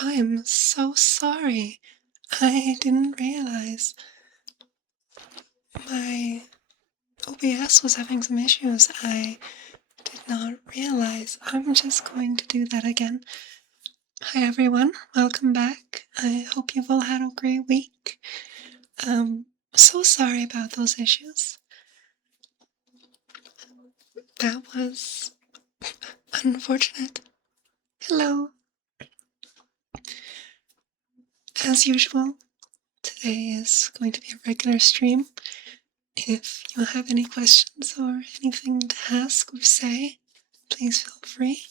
I'm so sorry. I didn't realize my OBS was having some issues. I did not realize. I'm just going to do that again. Hi everyone, welcome back. I hope you've all had a great week. So sorry about those issues. That was unfortunate. Hello. As usual, today is going to be a regular stream. If you have any questions or anything to ask or say, please feel free.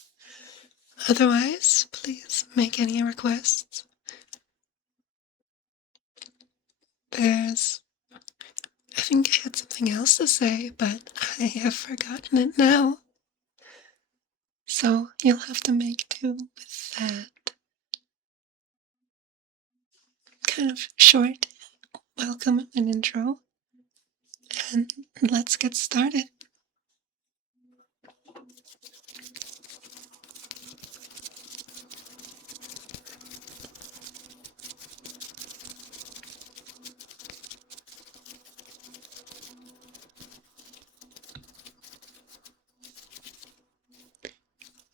Otherwise, please make any requests. I think I had something else to say, but I have forgotten it now. So you'll have to make do with that. Kind of short welcome and intro. And let's get started.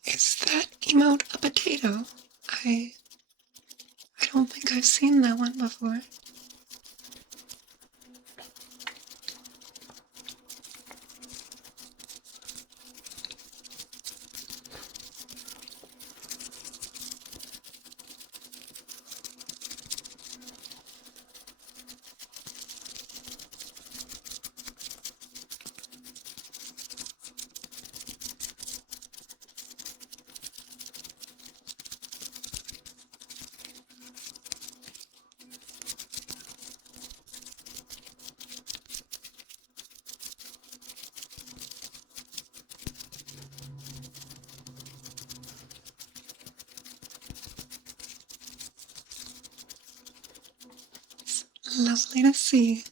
Is that emote a potato? I don't think I've seen that one before. Lovely to see.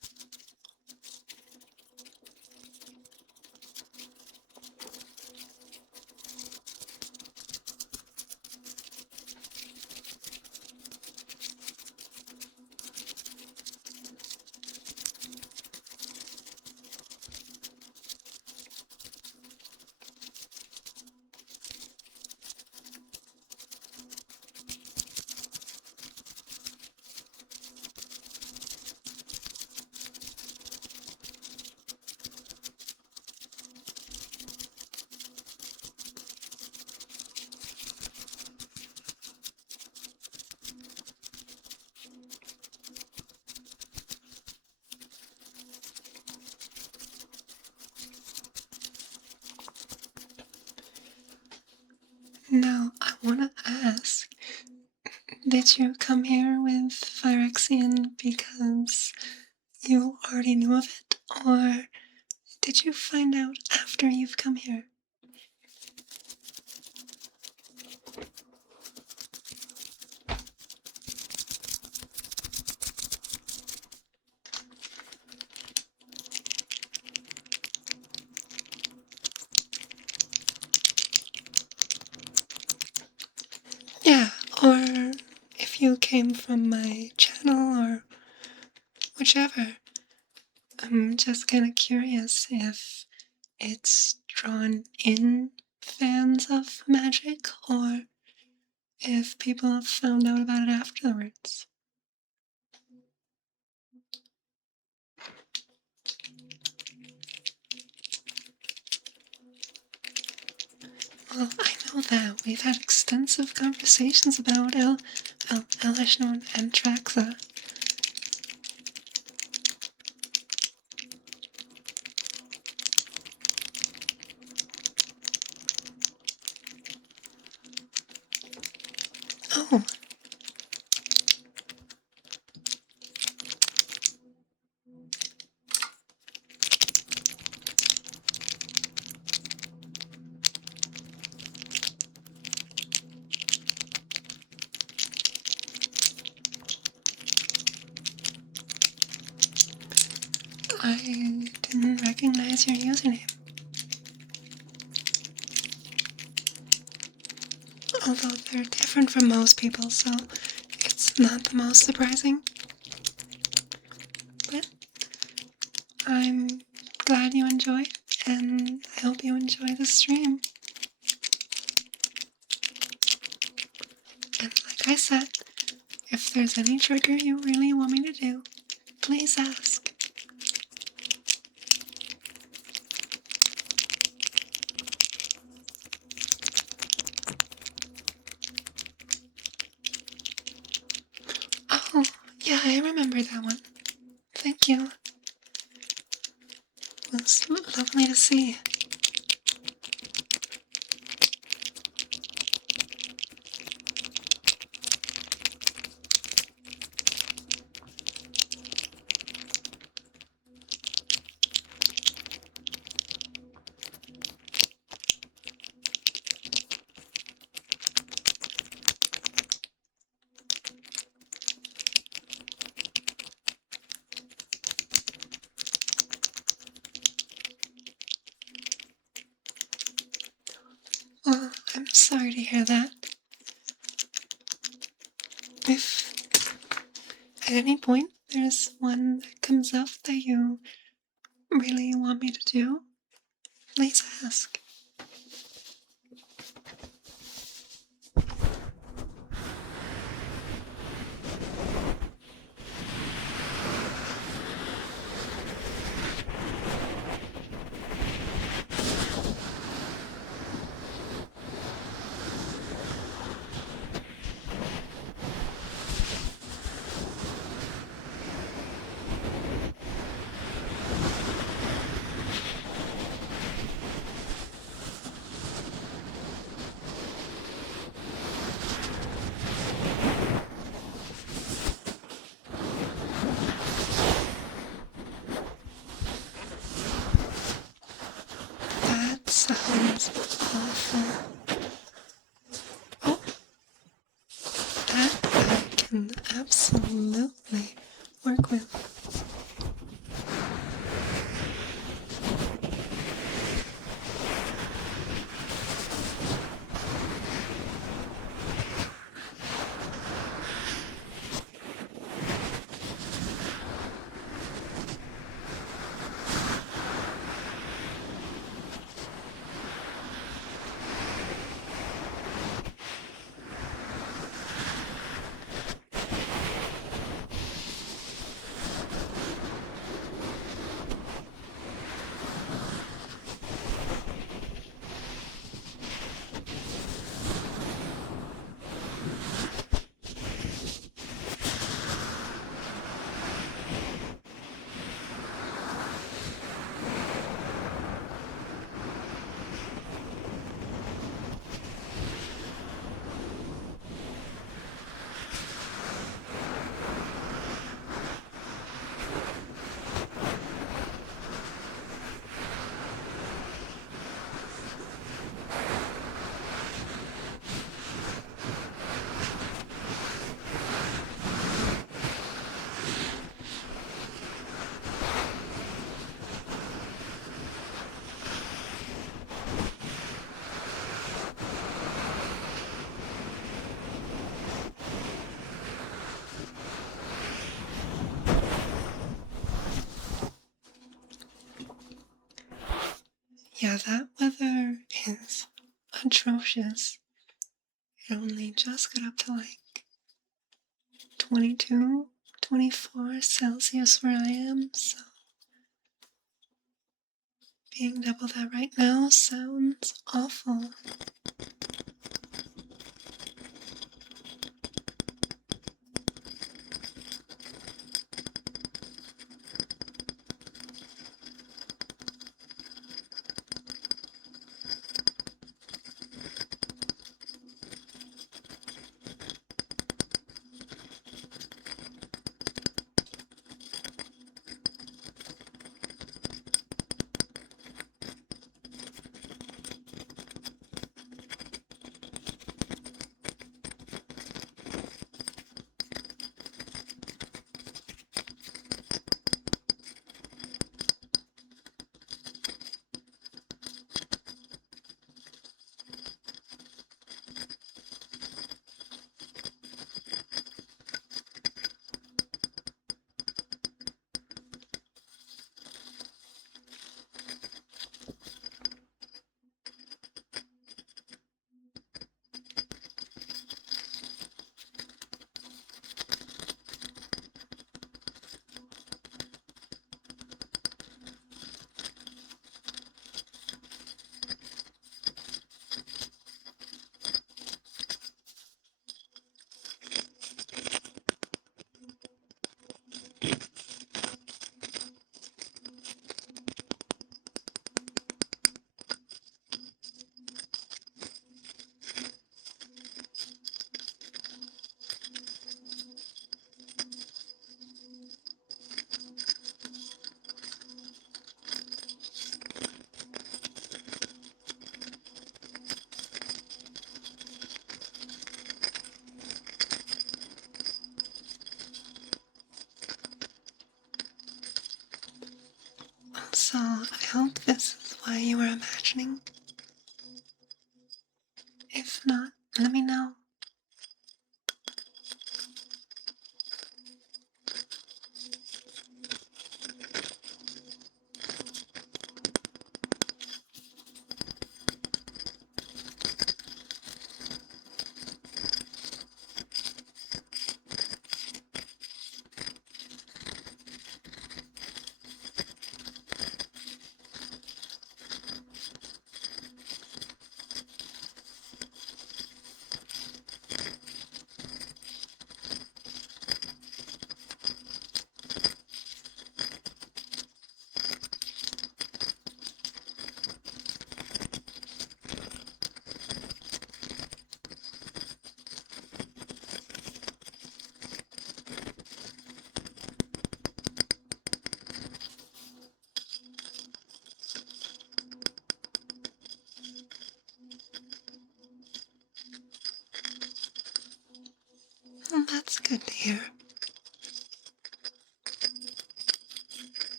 Now, I want to ask, did you come here with Phyrexian because you already knew of it, or did you find out after you've come here? Yeah, or if you came from my channel or whichever. I'm just kind of curious if it's drawn in fans of magic or if people have found out about it afterwards. Well, I know that we've had extensive conversations about Elishnorn and Traxa. Oh, I didn't recognize your username. although they're different from most people, so it's not the most surprising. But I'm glad you enjoyed, and I hope you enjoy the stream. And like I said, if there's any trigger you really want me to do, please ask. Oh, yeah, I remember that one. Thank you. It was lovely to see. Well, I'm sorry to hear that. If at any point there's one that comes up that you really want me to do, please ask. That sounds awful. Oh, that I can absolutely work with. Yeah, that weather is atrocious. It only just got up to like 22, 24 Celsius where I am, so being double that right now sounds awful. hope this is what you were imagining. If not, let me know. Well, that's good to hear.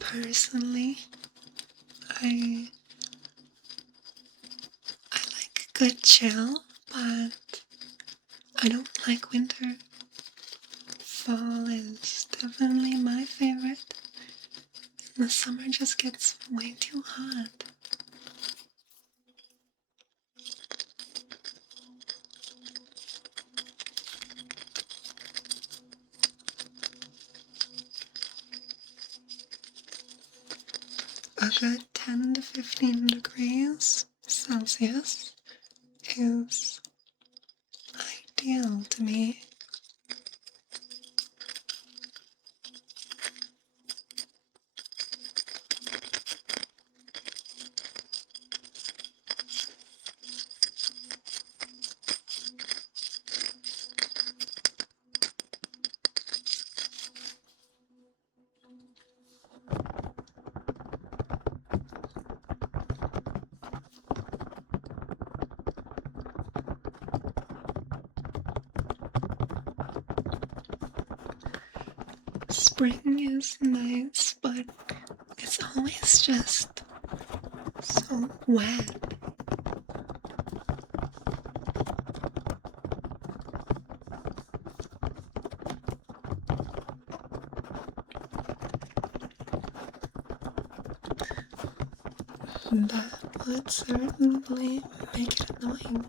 Personally, I like good chill, but I don't like winter. Fall is definitely my favorite. The summer just gets way too hot. A good 10 to 15 degrees Celsius is ideal to me. Spring is nice, but it's always just so wet. That would certainly make it annoying.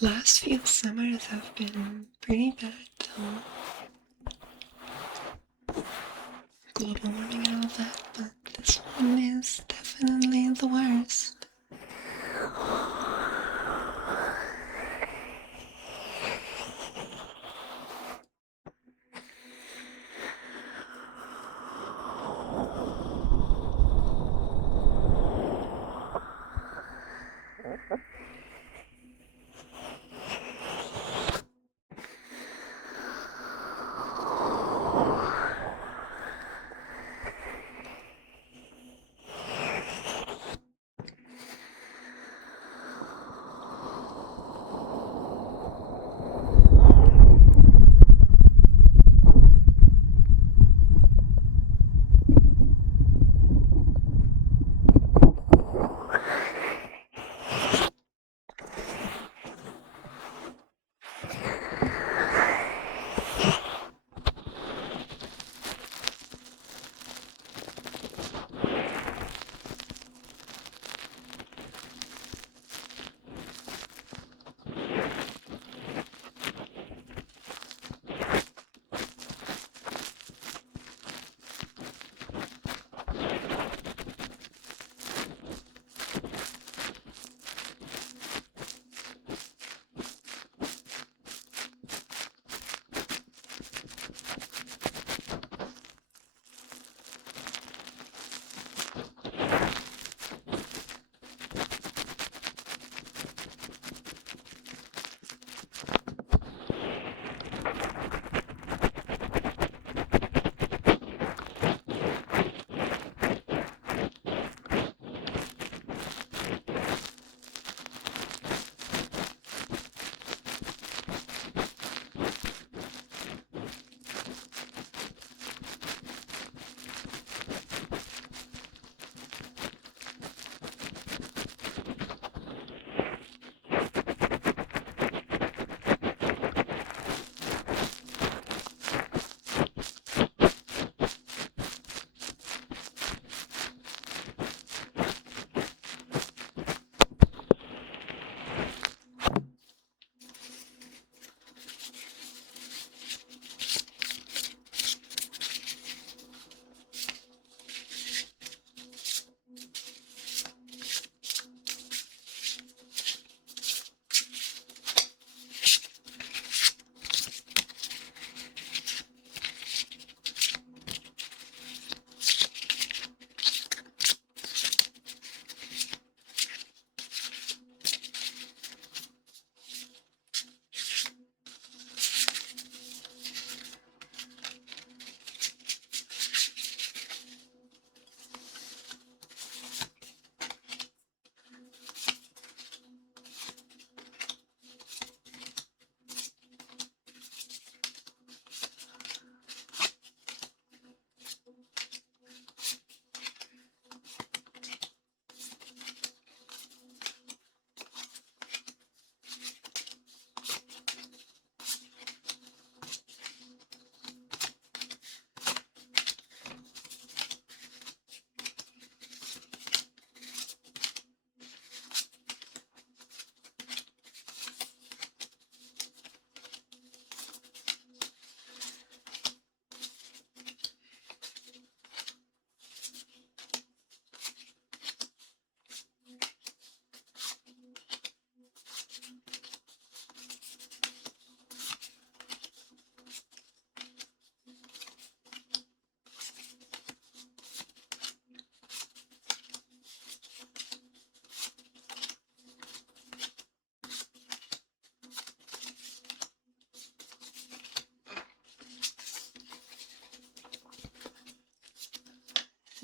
The last few summers have been pretty bad though. Global warming and all that, but this one is definitely definitely the worst.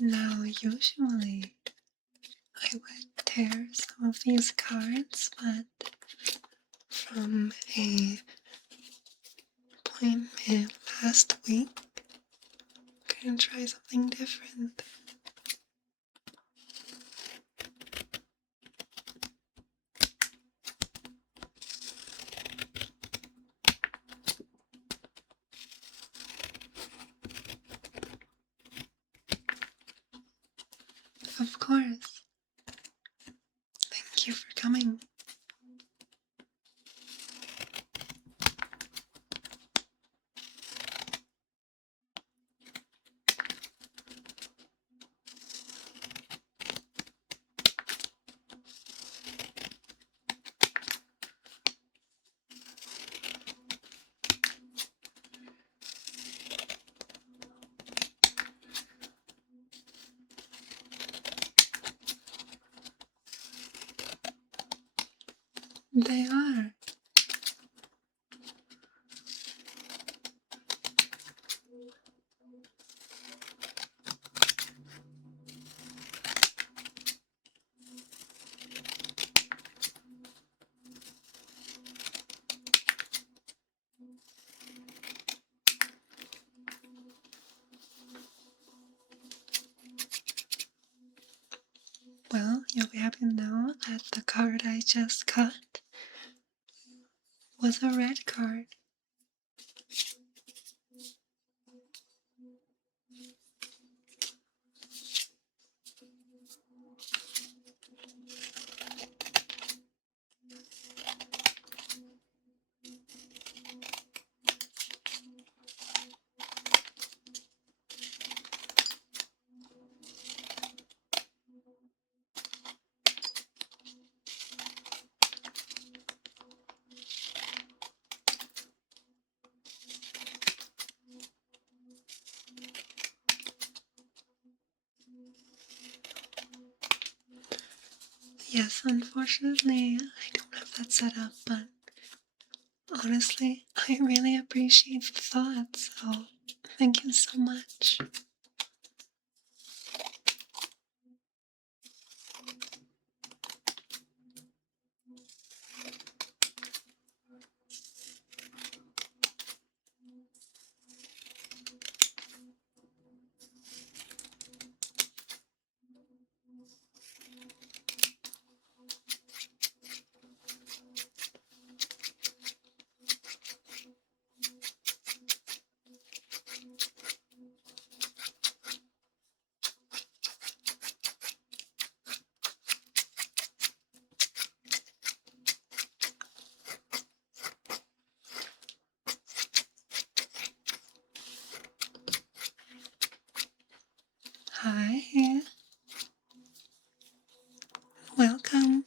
Now, usually I would tear some of these cards, but from a appointment last week, I'm gonna try something different. Of course. Thank you for coming. They are. Well, you'll be happy to know that the card I just cut was a red card. Yes, unfortunately, I don't have that set up, but honestly, I really appreciate the thought, so thank you so much. Hi, welcome.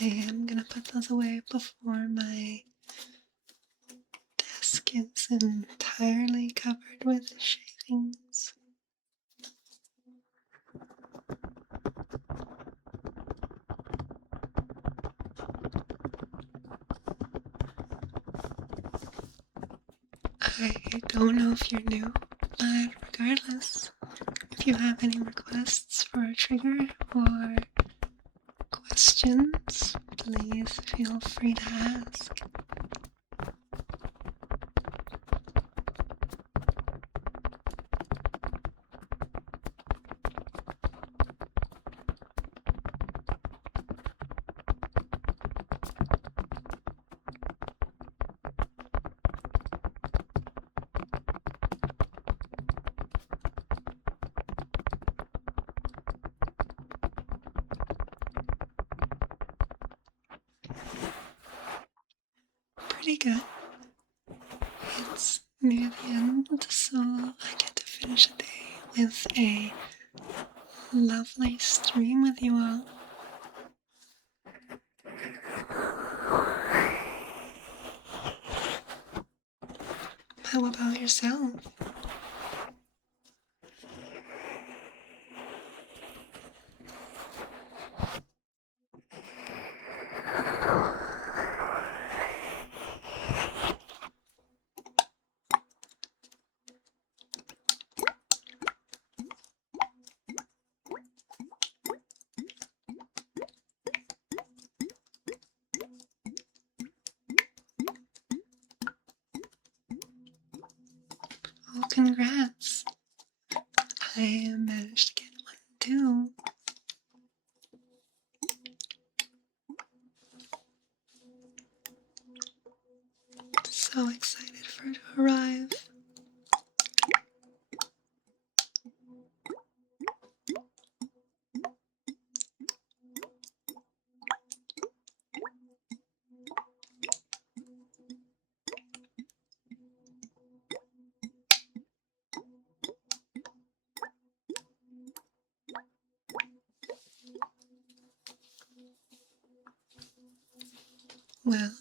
I am gonna put those away before my desk is entirely covered with shavings. I don't know if you're new, but regardless, if you have any requests for a trigger or questions, please feel free to ask. Pretty good. It's near the end, so I get to finish the day with a lovely stream with you all. How about yourself? Oh, congrats. I managed to get one too. So excited for it to arrive. Well,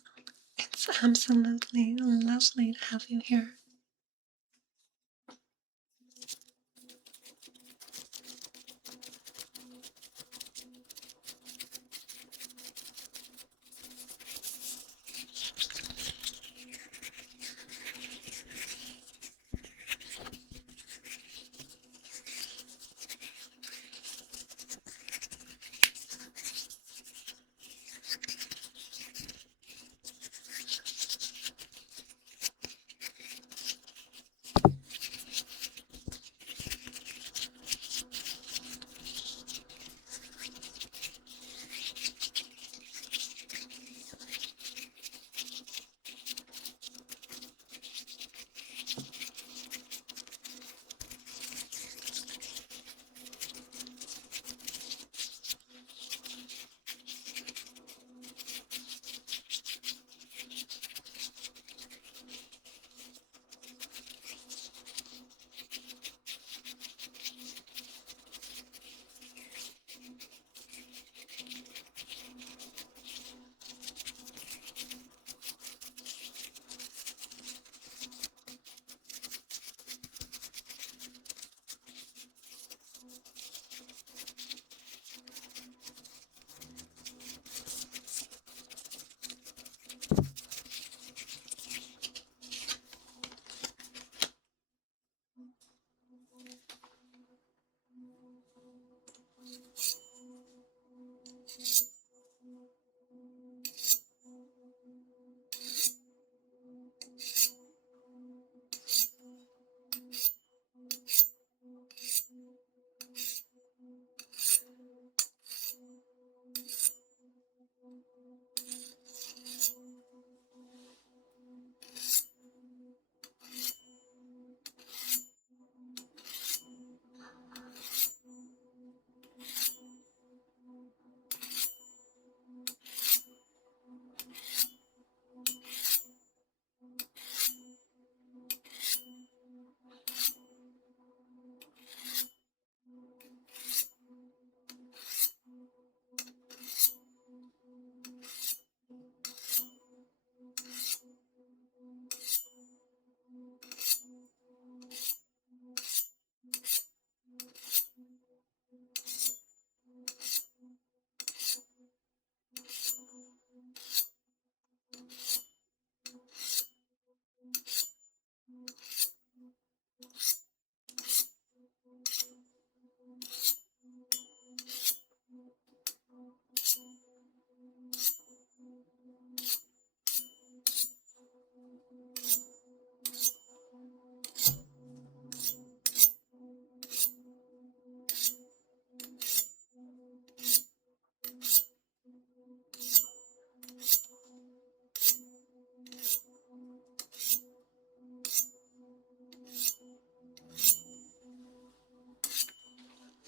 it's absolutely lovely to have you here.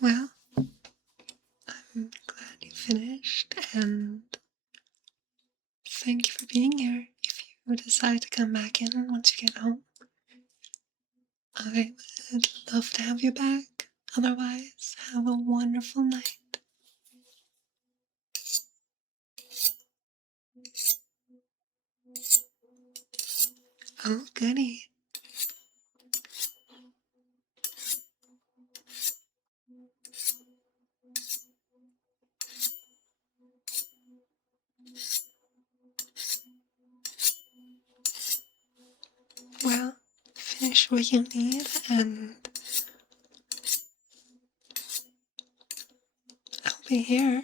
Well, I'm glad you finished, and thank you for being here. If you decide to come back in once you get home, I would love to have you back. Otherwise, have a wonderful night. Oh, goody. Well, finish what you need, and I'll be here.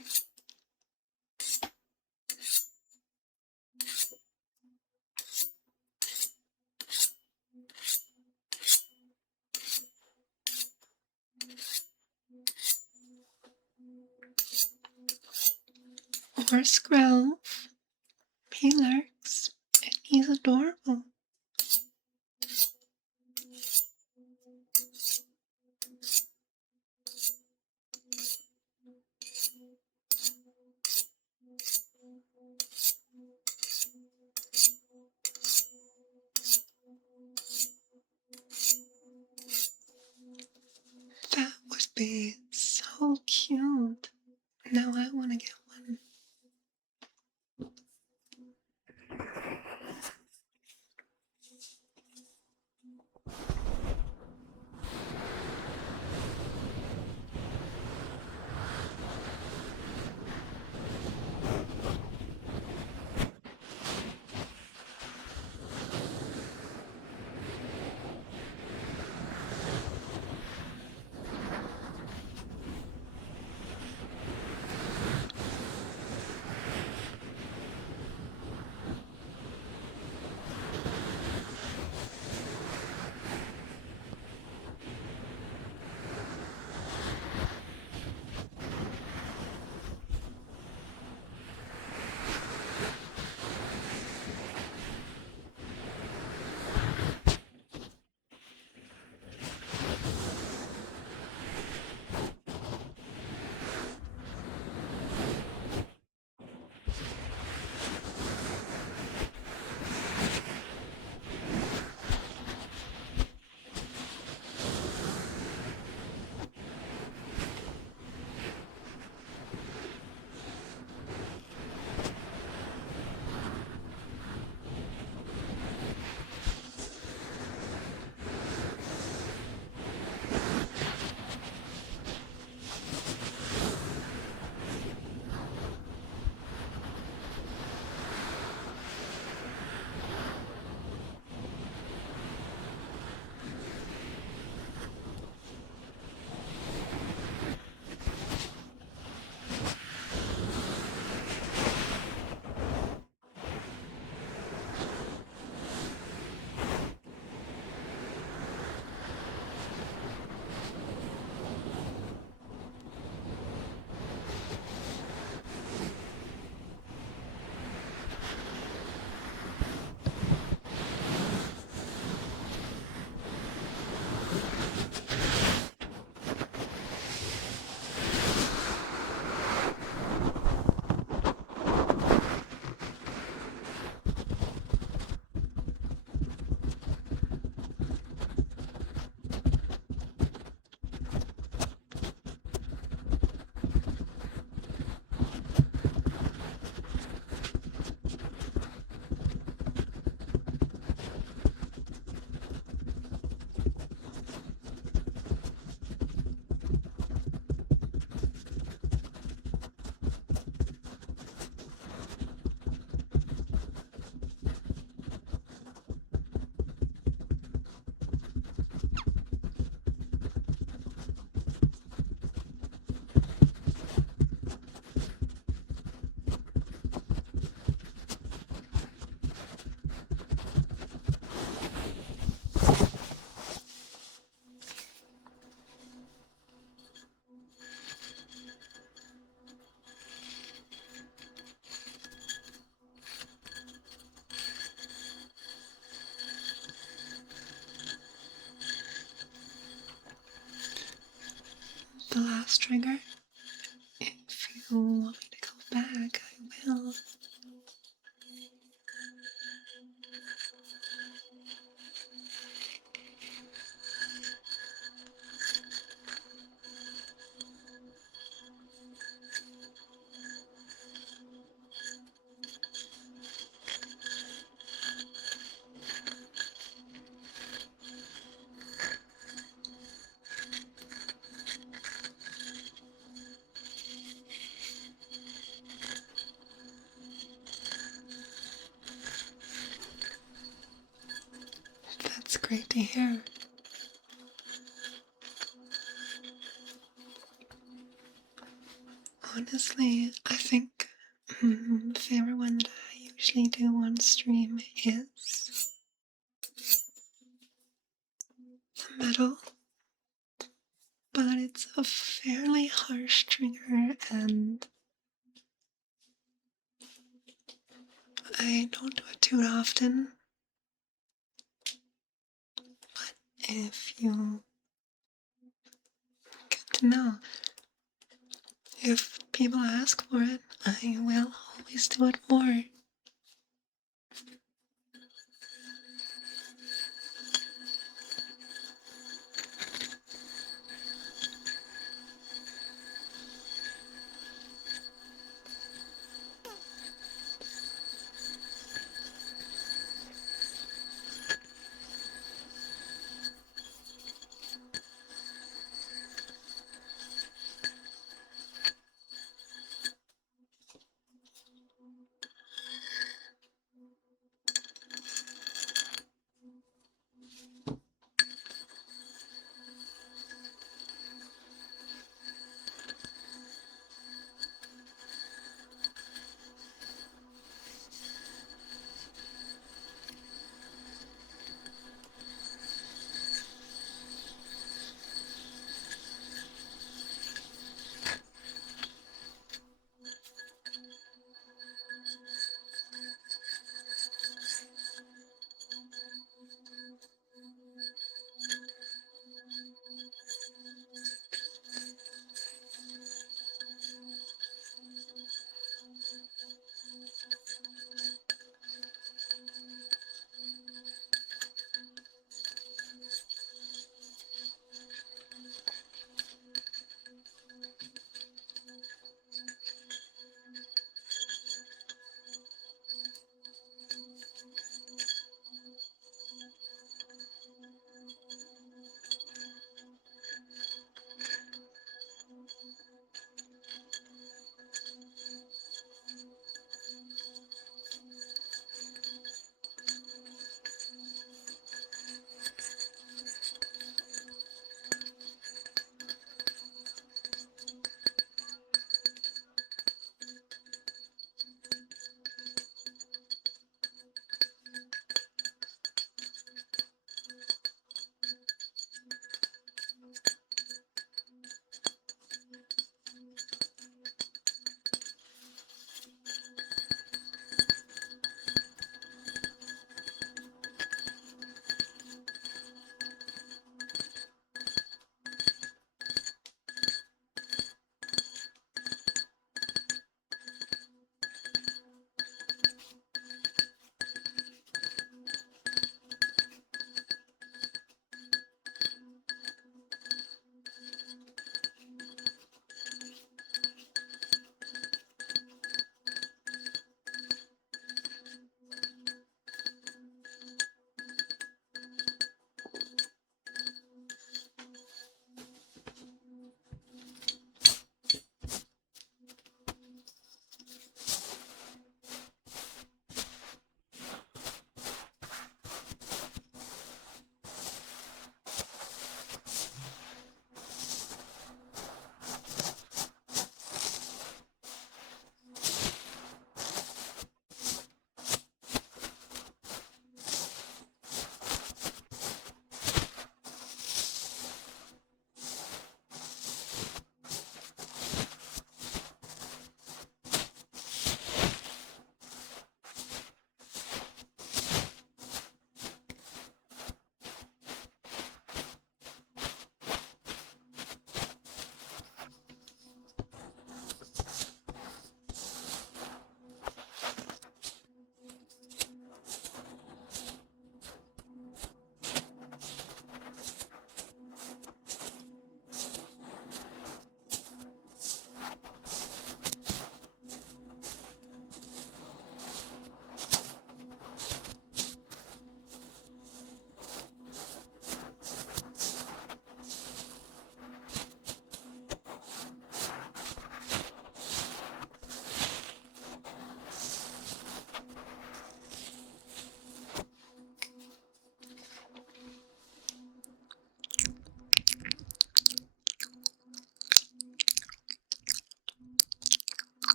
Or Scrove. He lurks, and he's adorable. That would be so cute. Now I want to get one. trigger. If you want me to go back, I will. That's great to hear. Honestly, I think the favorite one that I usually do on stream is the metal, but it's a fairly harsh trigger and I don't do it too often. But if you get to know, if people ask for it, I will always do it more.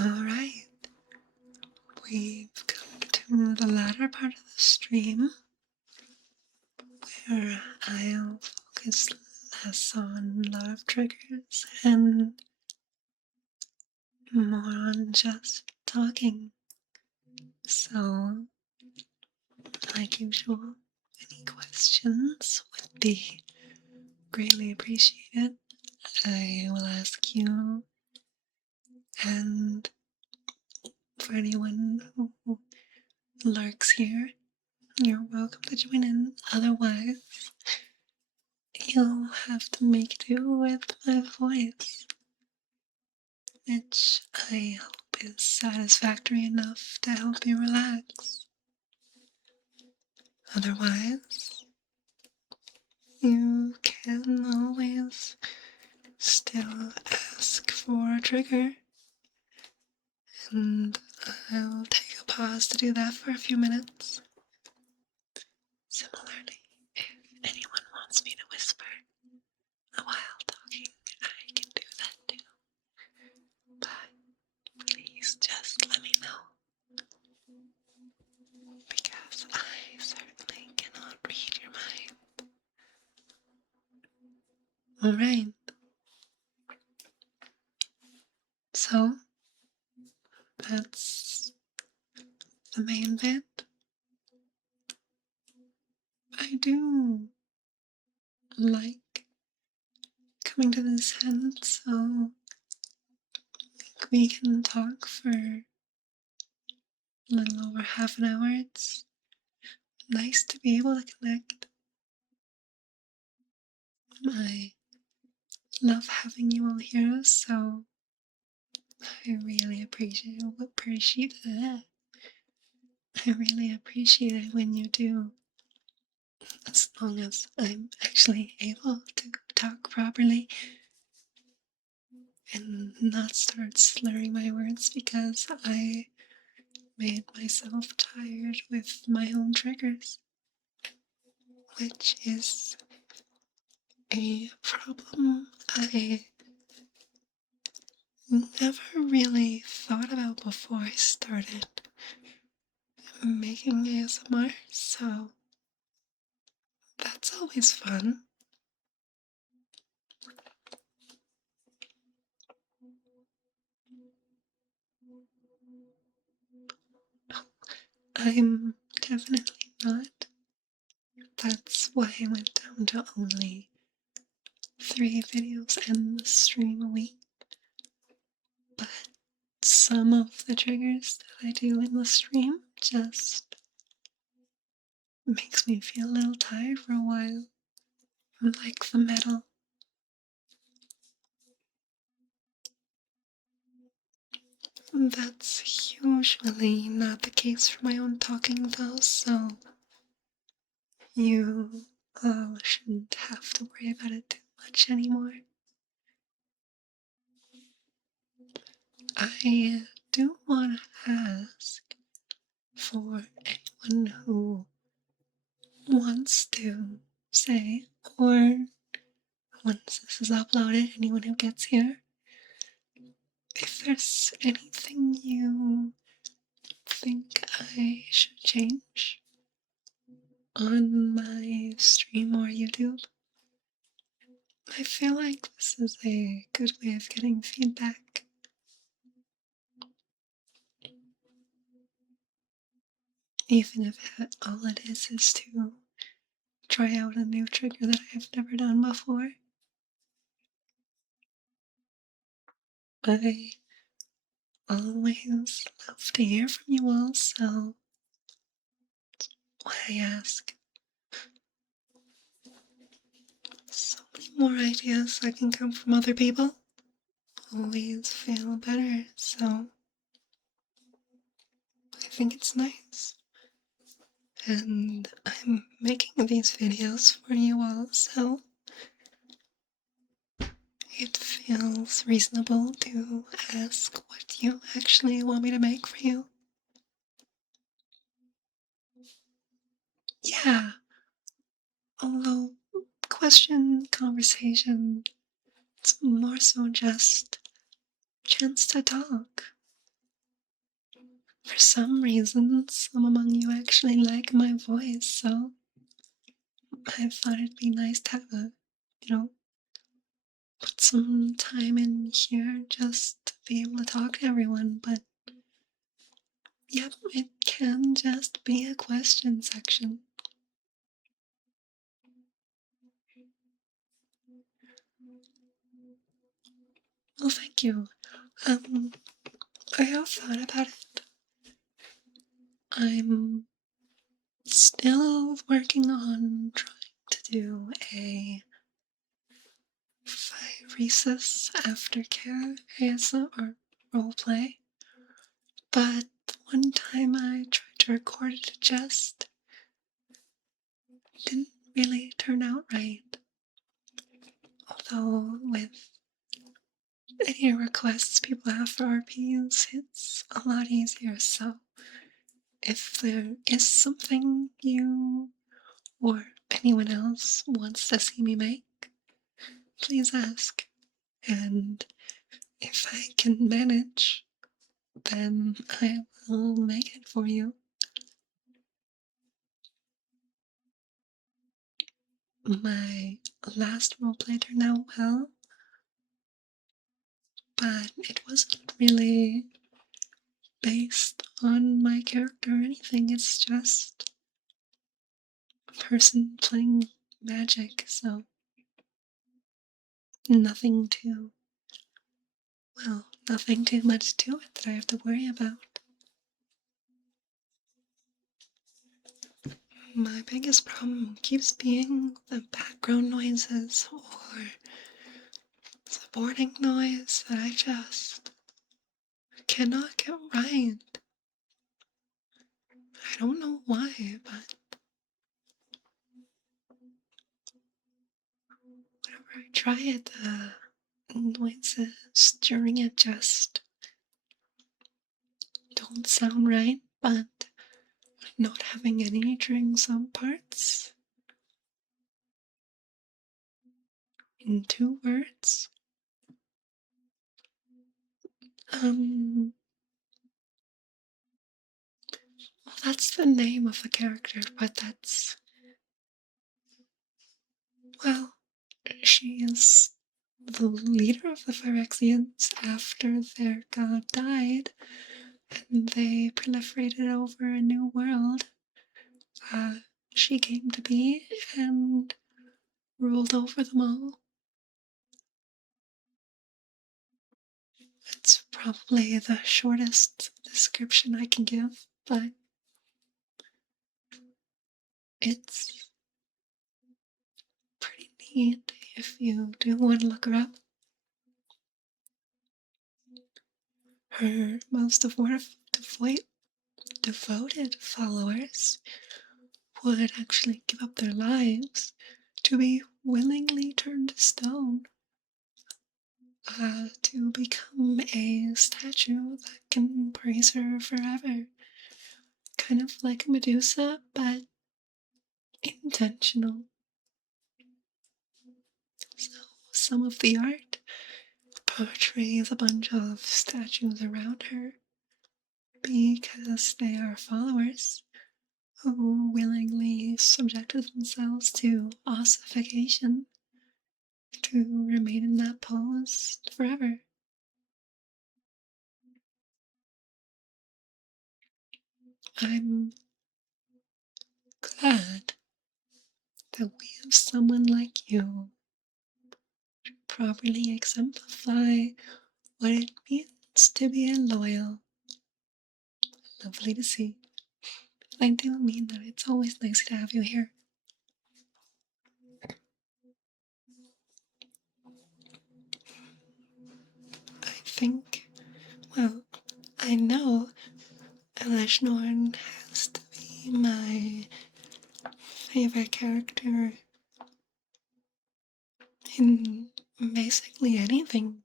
Alright, we've come to the latter part of the stream where I'll focus less on a lot of triggers and more on just talking. So, like usual, any questions would be greatly appreciated. I will ask you, and for anyone who lurks here, you're welcome to join in. Otherwise, you'll have to make do with my voice, which I hope is satisfactory enough to help you relax. Otherwise, you can always still ask for a trigger, and I'll take a pause to do that for a few minutes. Similarly, if anyone wants me to whisper while talking, I can do that too. But please just let me know, because I certainly cannot read your mind. Alright, so that's the main bit. I do like coming to this end, so we can talk for a little over half an hour. It's nice to be able to connect. I love having you all here, so I really appreciate that. I really appreciate it when you do, as long as I'm actually able to talk properly and not start slurring my words because I made myself tired with my own triggers, which is a problem I never really thought about before I started making ASMR, so that's always fun. I'm definitely not. That's why I went down to only 3 videos in the stream a week. But some of the triggers that I do in the stream just makes me feel a little tired for a while. Like the metal. That's usually not the case for my own talking though, so you shouldn't have to worry about it too much anymore. I do want to ask for anyone who wants to say, or once this is uploaded, anyone who gets here, if there's anything you think I should change on my stream or YouTube. I feel like this is a good way of getting feedback. Even if all it is to try out a new trigger that I've never done before. I always love to hear from you all, so when I ask, so many more ideas that can come from other people always feel better, so I think it's nice. And I'm making these videos for you all, so it feels reasonable to ask what you actually want me to make for you. Yeah, although question, conversation, it's more so just chance to talk. for some reason, some among you actually like my voice, so I thought it'd be nice to have put some time in here just to be able to talk to everyone. But yep, it can just be a question section. Well, thank you. I have thought about it. I'm still working on trying to do a recess aftercare ASMR roleplay, but one time I tried to record it, it just didn't really turn out right. Although with any requests people have for RPs, it's a lot easier. So if there is something you or anyone else wants to see me make, please ask. And if I can manage, then I will make it for you. My last roleplay turned out well, but it wasn't really based on my character or anything. It's just a person playing magic, so nothing too, nothing too much to it that I have to worry about. My biggest problem keeps being the background noises or supporting noise that I just cannot get right. I don't know why, but whenever I try it, the noises during it just don't sound right, but not having any during some parts. In 2 words, well, that's the name of the character, but well, she is the leader of the Phyrexians after their god died, and they proliferated over a new world. She came to be and ruled over them all. It's probably the shortest description I can give, but it's pretty neat if you do want to look her up. Her most devoted followers would actually give up their lives to be willingly turned to stone, to become a statue that can praise her forever. Kind of like Medusa, but intentional. So some of the art portrays a bunch of statues around her because they are followers who willingly subjected themselves to ossification to remain in that pose forever. I'm glad that we have someone like you to properly exemplify what it means to be a loyal. Lovely to see. I do mean that it's always nice to have you here. I think, well, I know Elishnorn has to be my favorite character in basically anything.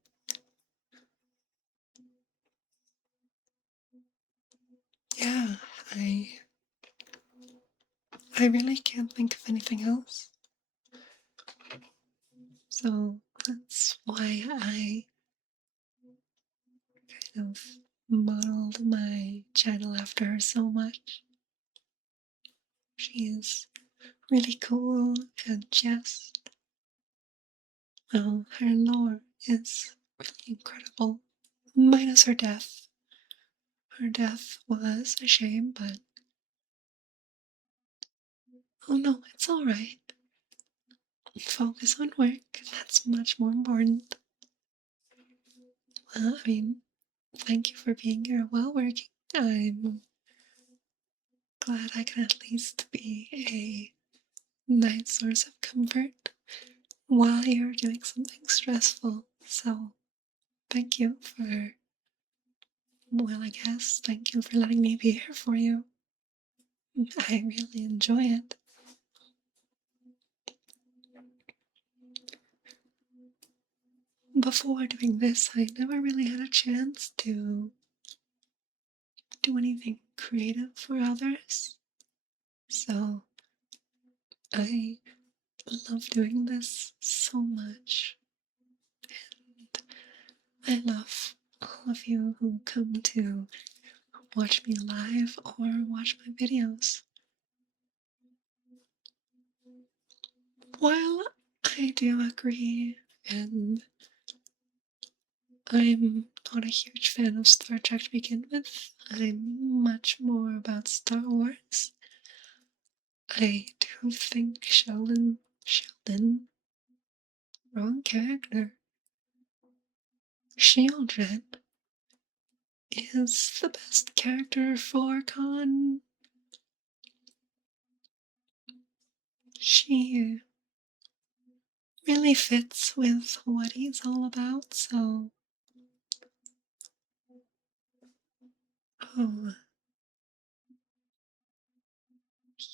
Yeah, I really can't think of anything else. So that's why I kind of modeled my channel after her so much. She's really cool and just, well, her lore is really incredible. Minus her death. Her death was a shame, but oh no, it's alright. Focus on work, that's much more important. Well, I mean, thank you for being here while working. I'm glad I can at least be a nice source of comfort while you're doing something stressful. So, thank you for, well, I guess, thank you for letting me be here for you. I really enjoy it. Before doing this, I never really had a chance to do anything creative for others. So, I love doing this so much. And I love all of you who come to watch me live or watch my videos. While I do agree, and I'm not a huge fan of Star Trek to begin with, I'm much more about Star Wars. I do think Sheldon, wrong character, Shieldred is the best character for Khan. She really fits with what he's all about, so. Oh,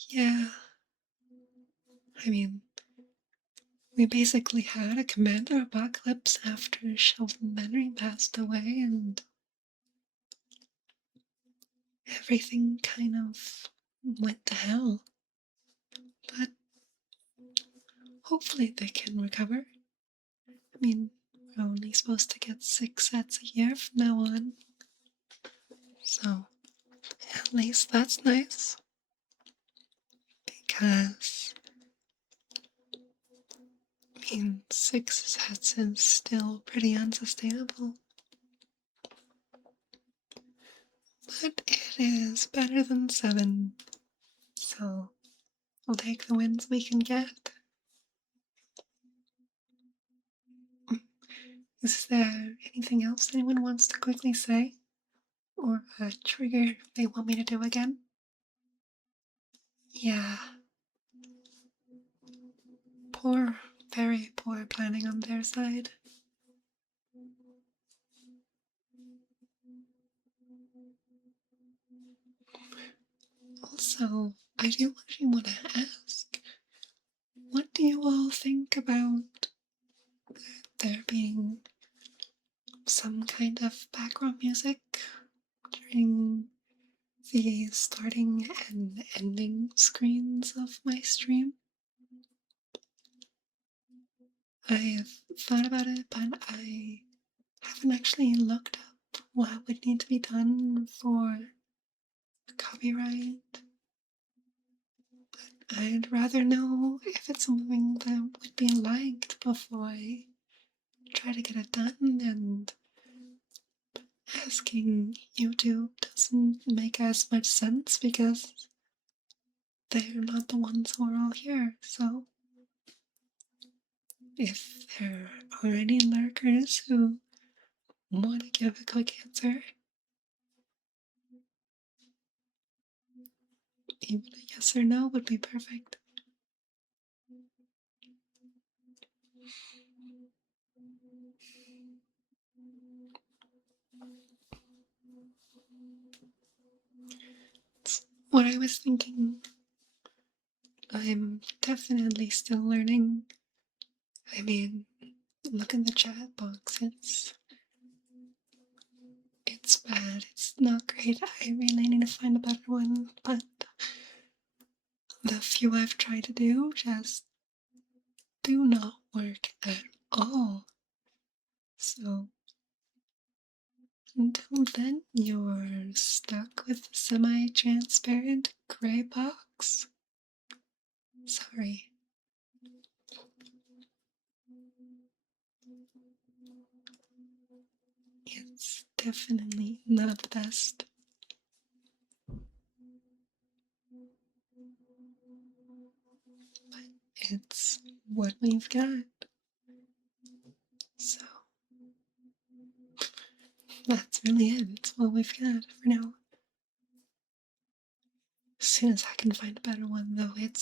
yeah. I mean, we basically had a commander apocalypse after Sheldon Benry passed away, and everything kind of went to hell. But hopefully they can recover. I mean, we're only supposed to get 6 sets a year from now on. So, at least that's nice. Because, I mean, 6 sets is still pretty unsustainable. But it is better than 7. So, we'll take the wins we can get. Is there anything else anyone wants to quickly say? Or a trigger they want me to do again? Yeah. Poor, very poor planning on their side. Also, I do actually want to ask, what do you all think about there being some kind of background music during the starting and ending screens of my stream? I've thought about it, but I haven't actually looked up what would need to be done for copyright. But I'd rather know if it's something that would be liked before I try to get it done, and asking YouTube doesn't make as much sense because they're not the ones who are all here. So if there are any lurkers who want to give a quick answer, even a yes or no would be perfect. It's what I was thinking. I'm definitely still learning. I mean, look in the chat box. It's bad. It's not great. I really need to find a better one, but the few I've tried to do just do not work at all. So Until then, you're stuck with the semi-transparent gray box. Sorry. It's definitely not the best. But it's what we've got. So that's really it. It's what we've got for now. As soon as I can find a better one, though, it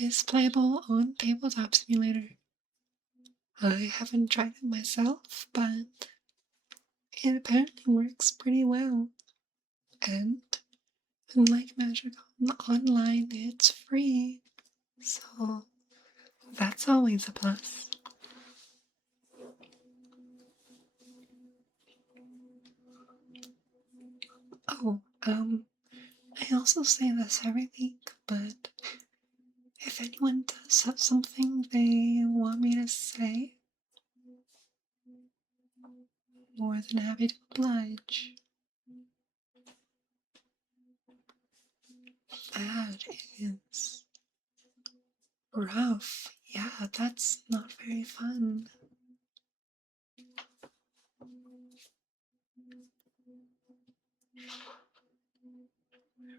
is playable on Tabletop Simulator. I haven't tried it myself, but it apparently works pretty well. And unlike Magic Online, it's free. So that's always a plus. Oh, I also say this every week, but if anyone does have something they want me to say, more than happy to oblige. That is rough. Yeah, that's not very fun.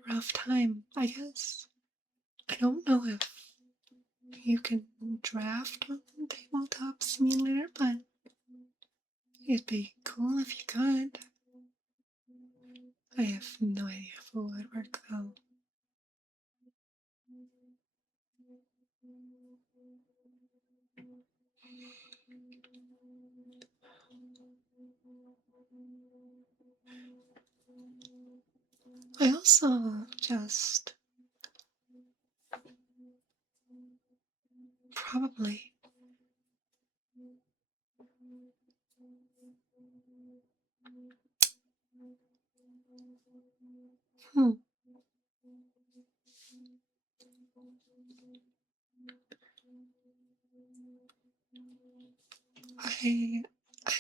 Rough time, I guess. I don't know if you can draft on Tabletop Simulator, but it'd be cool if you could. I have no idea if it would work though. I also just probably hmm, I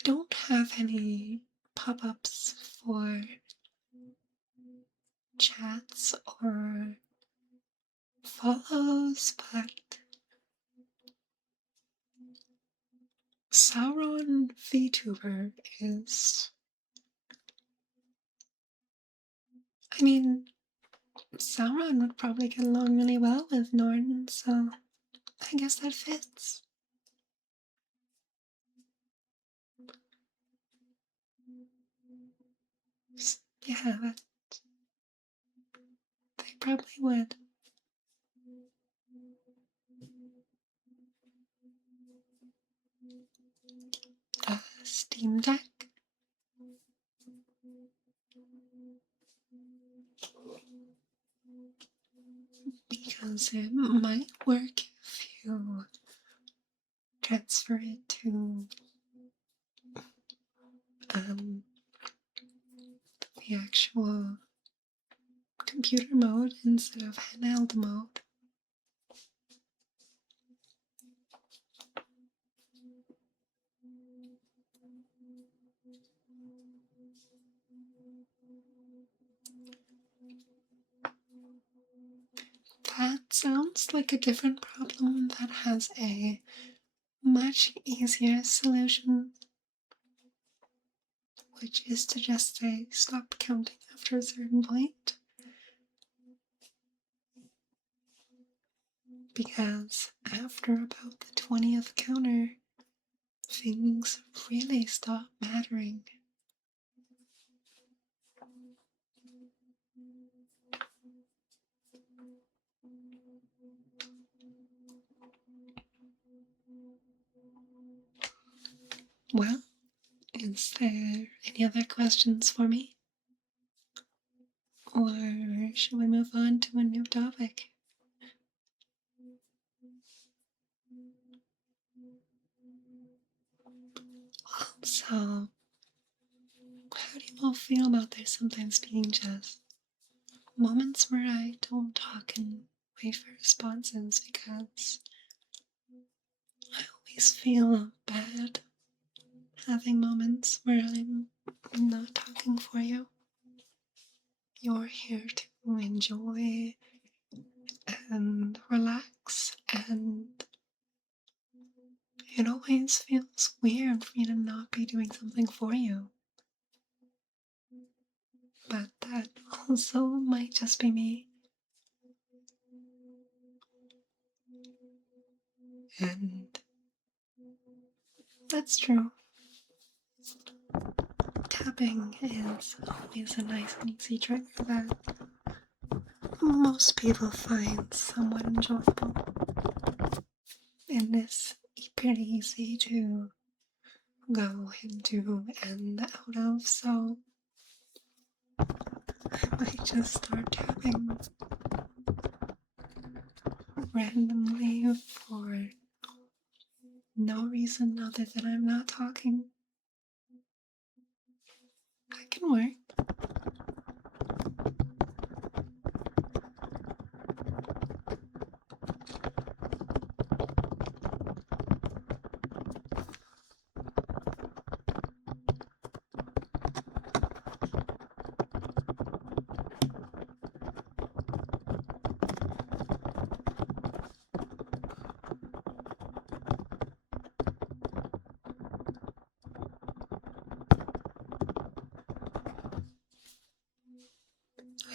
don't have any pop-ups for chats or follows, but Sauron VTuber is. I mean, Sauron would probably get along really well with Norn, so I guess that fits. Yeah, they probably would. Steam Deck. Because it might work if you transfer it to the actual computer mode instead of handheld mode. That sounds like a different problem that has a much easier solution, which is to just say stop counting after a certain point. Because after about the 20th counter, things really stop mattering. Well, is there any other questions for me? Or should we move on to a new topic? So, how do you all feel about there sometimes being just moments where I don't talk and wait for responses because I always feel bad having moments where I'm not talking for you. You're here to enjoy and relax, and it always feels weird for me to not be doing something for you. But that also might just be me. And that's true. Tapping is always a nice and easy trigger that most people find somewhat enjoyable. And it's pretty easy to go into and out of, so I might just start tapping randomly for no reason other than I'm not talking. That can work.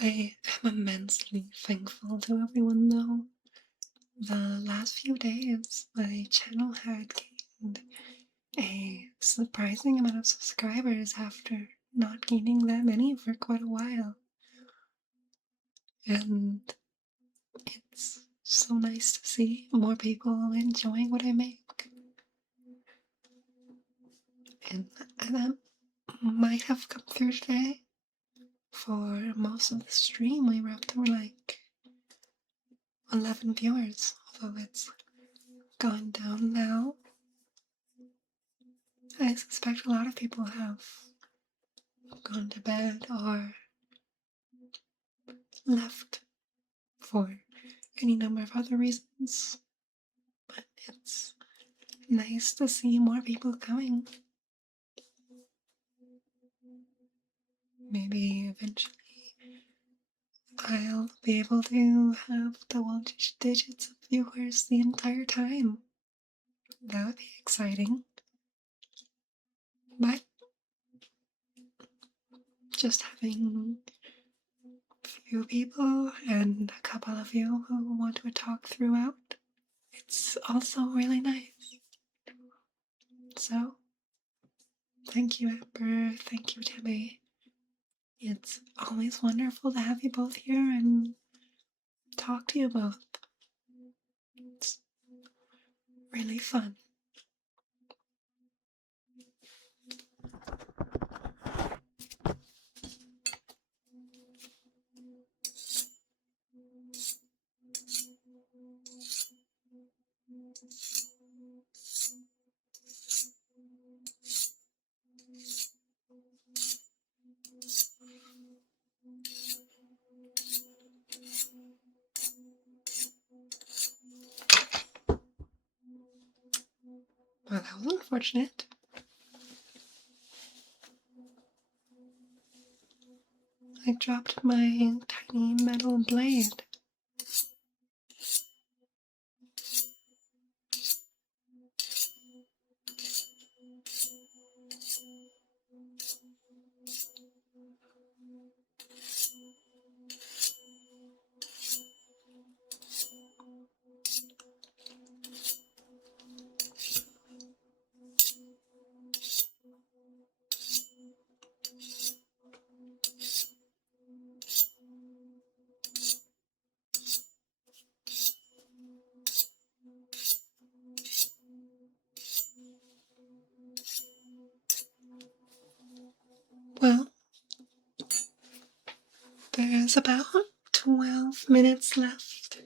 I am immensely thankful to everyone, though. The last few days, my channel had gained a surprising amount of subscribers after not gaining that many for quite a while. And it's so nice to see more people enjoying what I make. And that might have come through today. For most of the stream, we were up to like 11 viewers, although it's gone down now. I suspect a lot of people have gone to bed or left for any number of other reasons, but it's nice to see more people coming. Maybe eventually I'll be able to have double digits of viewers the entire time. That would be exciting. But just having a few people and a couple of you who want to talk throughout, it's also really nice. So, thank you, Amber. Thank you, Timmy. It's always wonderful to have you both here and talk to you both. It's really fun. Well, that was unfortunate. I dropped my tiny metal blade. Well, there's about 12 minutes left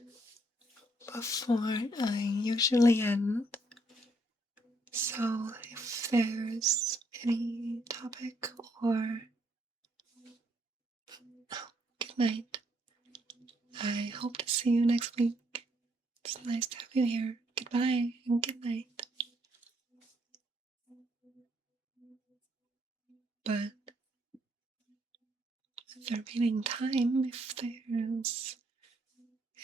before I usually end. So if there's any topic or... good night. I hope to see you next week. It's nice to have you here. Goodbye and good night. but with the remaining time, if there's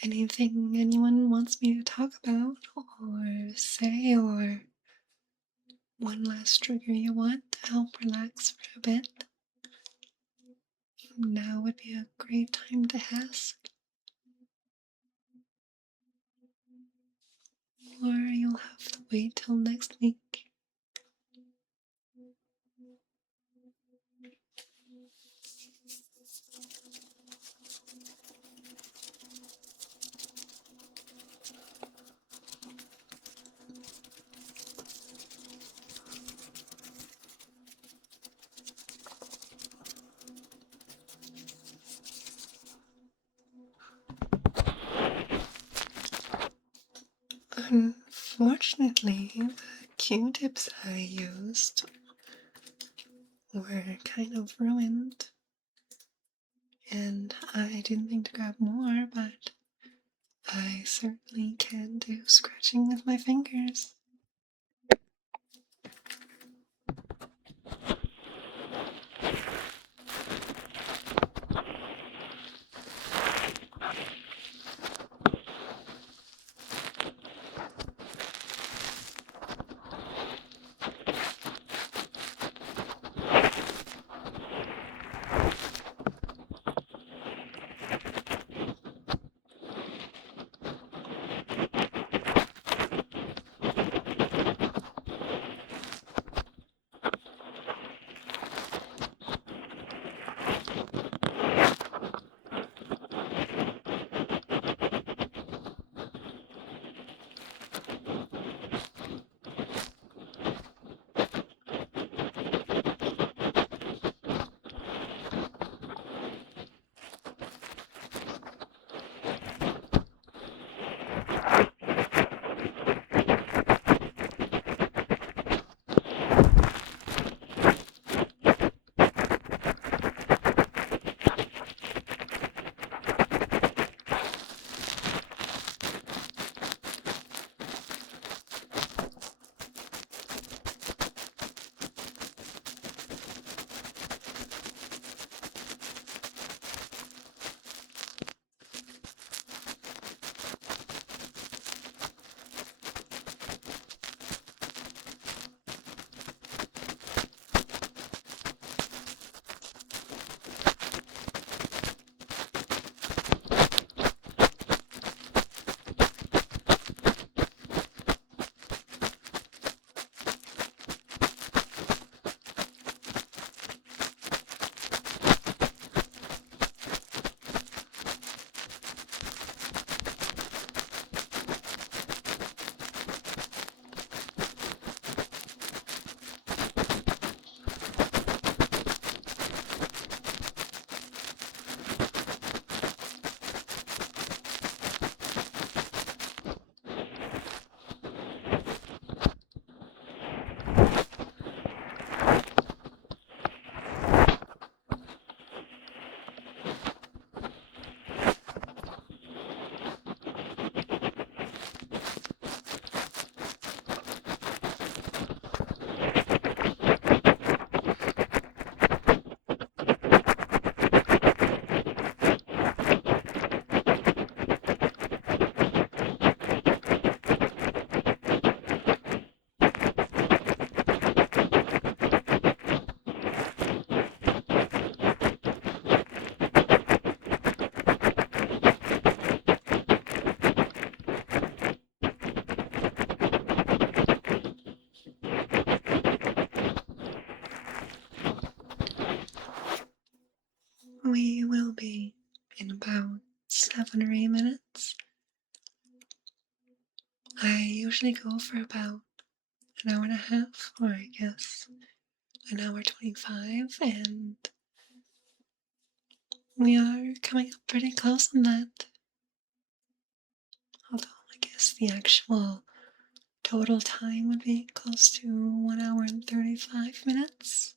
anything anyone wants me to talk about or say, or one last trigger you want to help relax for a bit, now would be a great time to ask. Or you'll have to wait till next week. Unfortunately, the Q-tips I used were kind of ruined, and I didn't think to grab more, but I certainly can do scratching with my fingers. We will be in about 7 or 8 minutes. I usually go for about an hour and a half, or I guess an hour 25, and we are coming up pretty close on that. Although I guess the actual total time would be close to 1 hour and 35 minutes.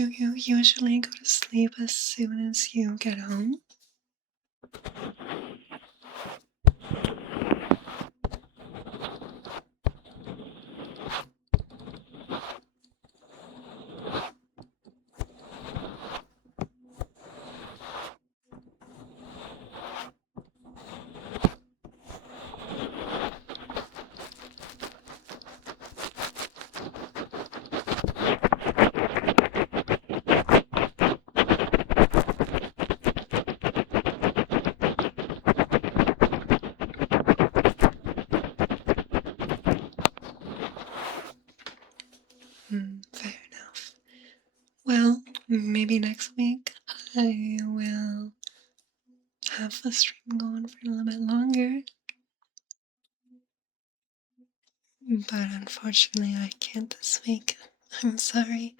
Do you usually go to sleep as soon as you get home? Fair enough. Well, maybe next week I will have the stream going for a little bit longer. But unfortunately, I can't this week. I'm sorry.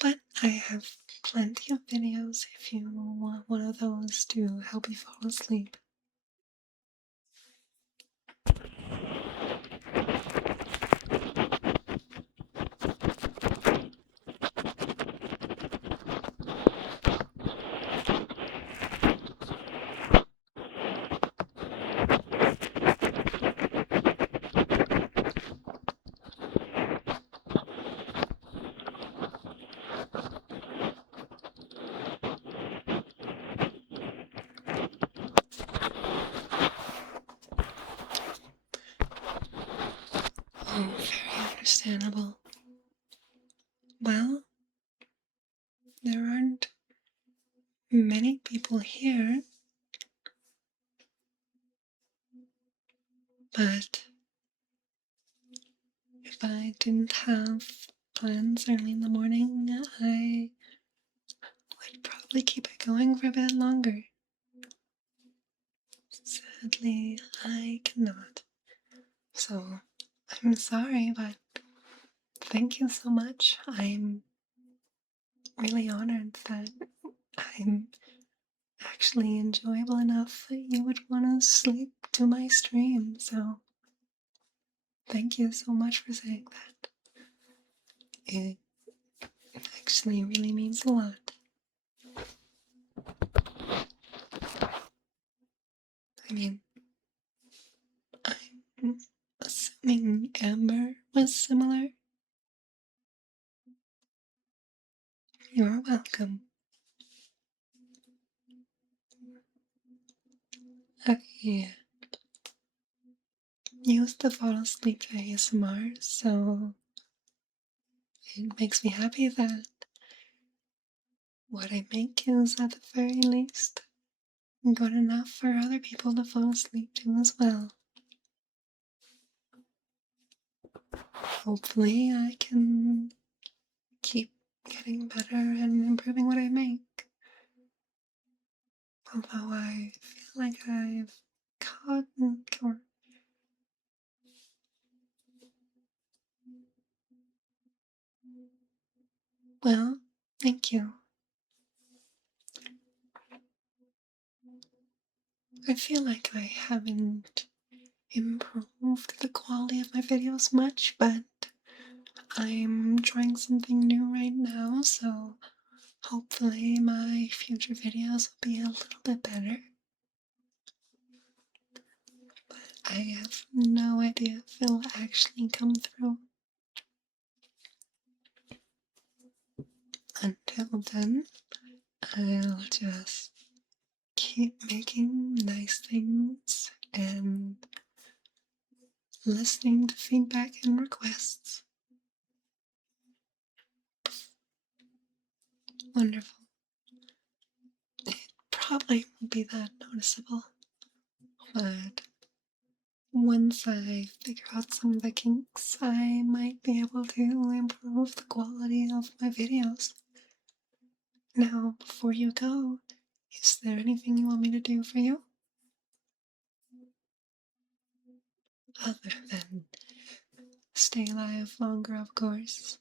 But I have plenty of videos if you want one of those to help you fall asleep. Oh, very understandable. Well, there aren't many people here, but if I didn't have plans early in the morning, I would probably keep it going for a bit longer. Sadly, I cannot. So, I'm sorry, but thank you so much. I'm really honored that I'm actually enjoyable enough that you would want to sleep to my stream. So, thank you so much for saying that. It actually really means a lot. I mean, I'm assuming Amber was similar. You're welcome. I use the fall asleep ASMR, so it makes me happy that what I make is at the very least good enough for other people to fall asleep to as well. Hopefully I can keep getting better and improving what I make. Although I feel like I've or well, thank you. I feel like I haven't improved the quality of my videos much, but I'm trying something new right now, so hopefully my future videos will be a little bit better. But I have no idea if it'll actually come through. Until then, I'll just keep making nice things and listening to feedback and requests. Wonderful. It probably won't be that noticeable, but once I figure out some of the kinks, I might be able to improve the quality of my videos. Now, before you go, is there anything you want me to do for you? Other than stay alive longer, of course.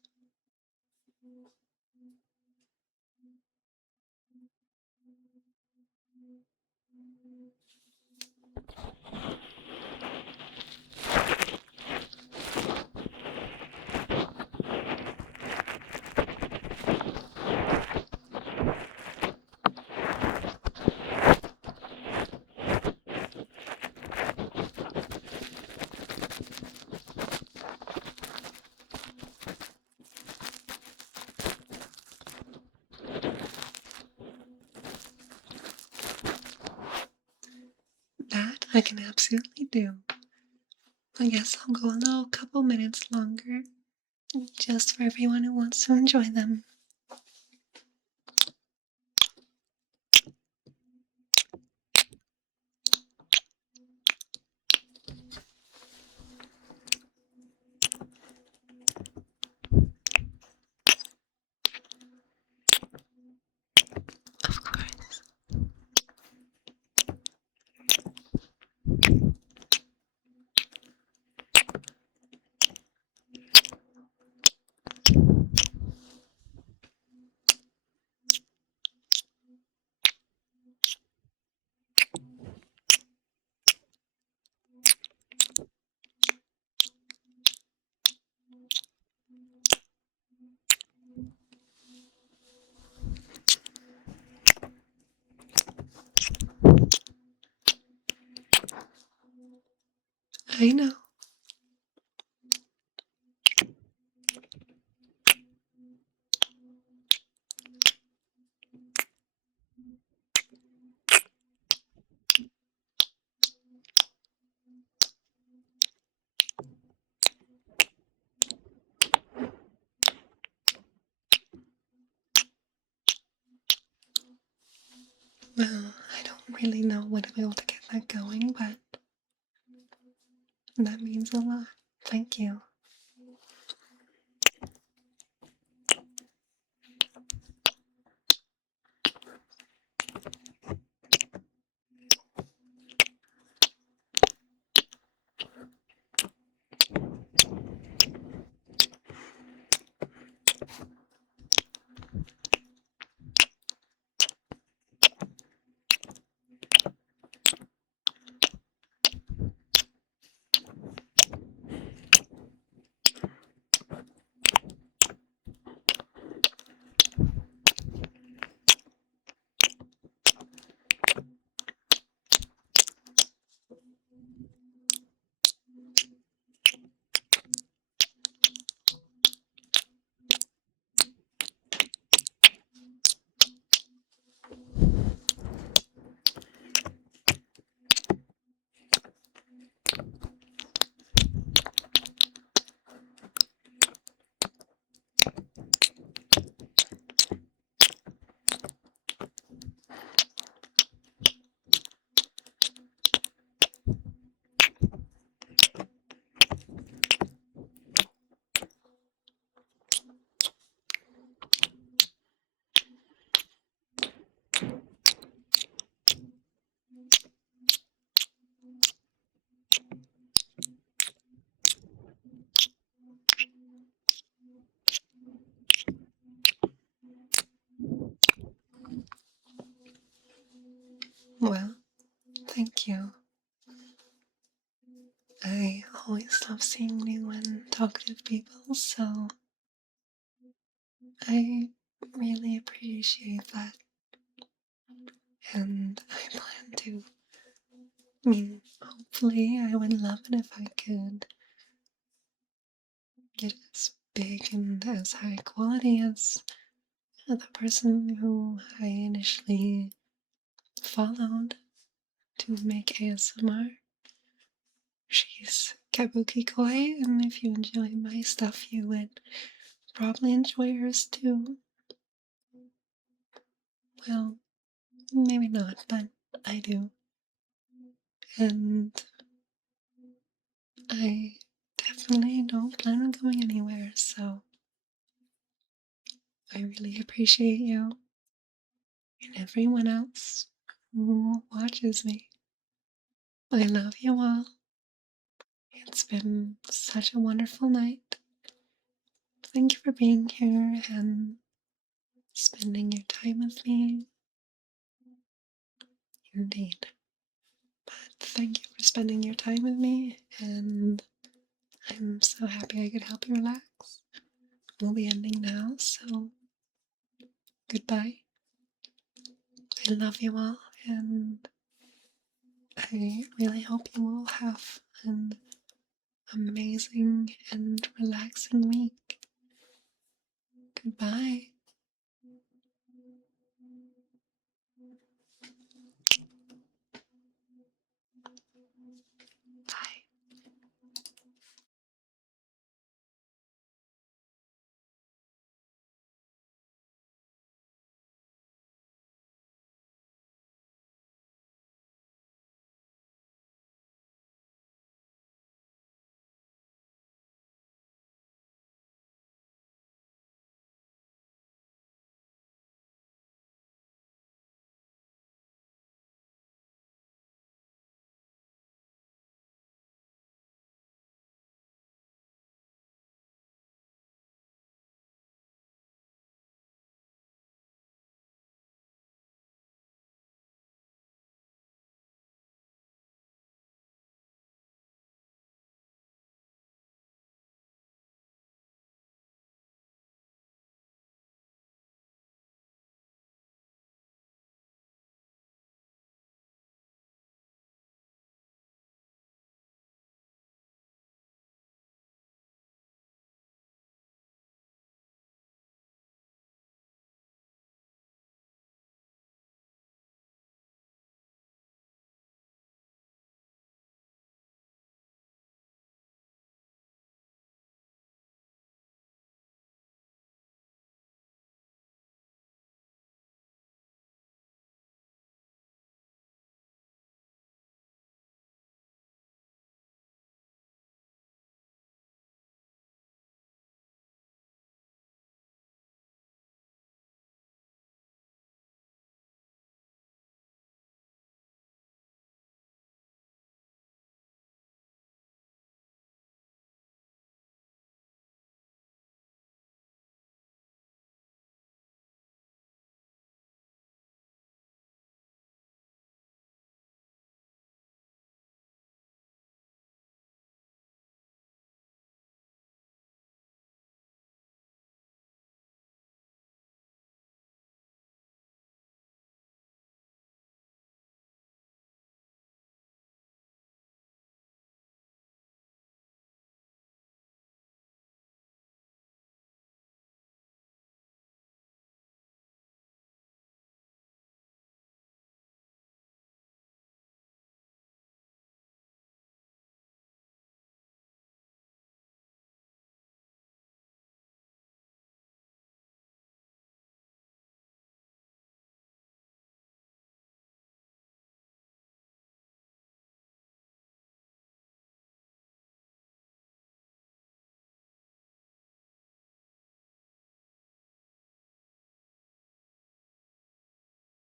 I can absolutely do. I guess I'll go a little couple minutes longer, just for everyone who wants to enjoy them. Of course. I know. Well, I don't really know when I'll be able to get that going, but that means a lot. Thank you. Well, thank you. I always love seeing new and talkative people, so I really appreciate that. And I plan to. Hopefully, I would love it if I could get as big and as high quality as the person who I initially followed to make ASMR. She's Kabuki Koi, and if you enjoy my stuff, you would probably enjoy hers too. Well, maybe not, but I do. And I definitely don't plan on going anywhere, so I really appreciate you and everyone else who watches me. I love you all. It's been such a wonderful night. Thank you for being here and spending your time with me. Indeed. But thank you for spending your time with me, and I'm so happy I could help you relax. We'll be ending now, so goodbye. I love you all, and I really hope you all have an amazing and relaxing week. Goodbye.